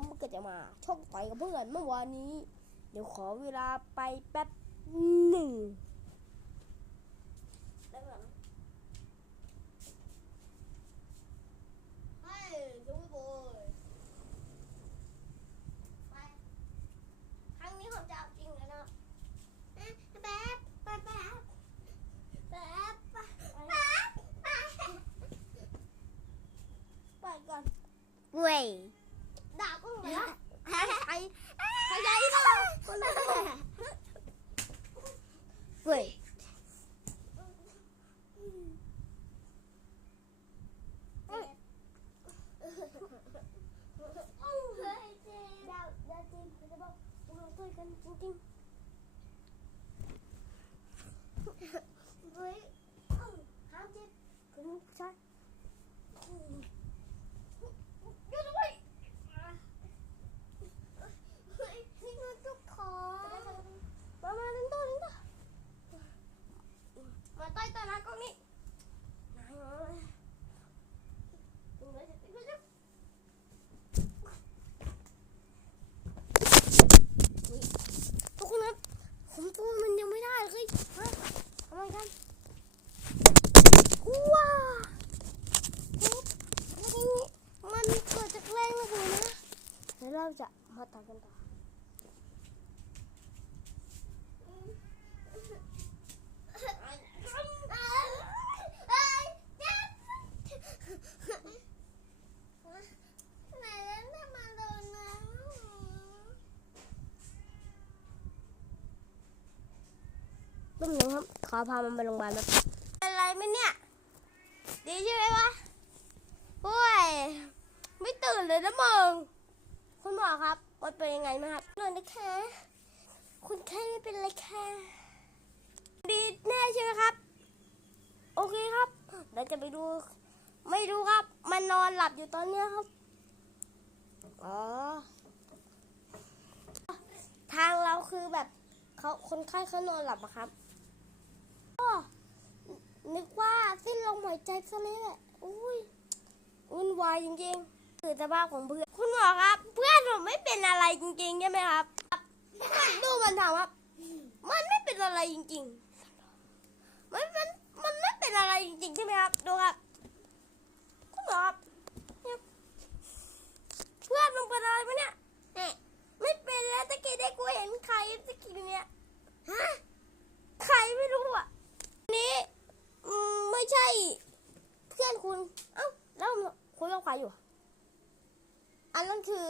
ผมก็จะมาชกต่อยกับเพื่อนเมื่อวานนี้ เดี๋ยวขอเวลาไปแป๊บหนึ่งได้ไหมให้ช่วยบอยไปครั้งนี้ผมจะเอาจริงแล้วนะอะแป๊บแป๊บแป๊บแป๊บแป๊บแป๊บไปก่อนเว้ย ด่ากุ้งเลยนะใครใครใครใหญ่เราคนละ เว้ย เฮ้ยเจ๊ดาวดาวจริงเขาจะบอกพวกเราช่วยกันจริงๆเฮ้ยห้ามเจ็บคุณผู้ชายหยุดเลยเฮ้ยนี่มันทุกคนมามาลินโตลินโตมา ต่อยต่อยนะกล้องนี้นายมาตึงเลยตึงเลยทุกคนครับผมตัวมันยังไม่ได้เลยฮะทำไมกันว้าวนนี้มันเกิดจากแรงระเบิดนะเดี๋ยวเราจะมาตัดกันต่อไหนแล้วเนี่ยมาโดนน้ำแป๊บนึงครับ ขอพามันไปโรงพยาบาลแบบอะไรไหมเนี่ย ดีใช่ไหมวะโอ้ย ไม่ตื่นเลยนะมึง คุณหมอครับมันเป็นยังไงบ้าครับเลยนะคะ คุณแค่ไม่เป็นไรค่ะ ดีแน่ใช่ไหมครับ โอเคครับเดี๋ยวจะไปดู ไม่รู้ครับ มันนอนหลับอยู่ตอนเนี้ยครับ อ๋อ ทางเราคือแบบเขาคนไข้เขานอนหลับอะครับ นึกว่าสิ้นลมหายใจซะแล้วอะอุ้ยวุ่นวายจริงๆคือสภาพของเพื่อน คุณหมอครับ เพื่อนผมไม่เป็นอะไรจริงๆใช่ไหมครับ ดูมันทำครับมันไม่เป็นอะไรจริงๆ มันมันมันไม่เป็นอะไรจริงๆใช่ไหมครับ ดูครับ คุณหมอครับเนี่ยเพื่อนมันเป็นอะไรไหมเนี่ย เอ้าแล้วคุยกับใคอยู่ อันนั้นคือ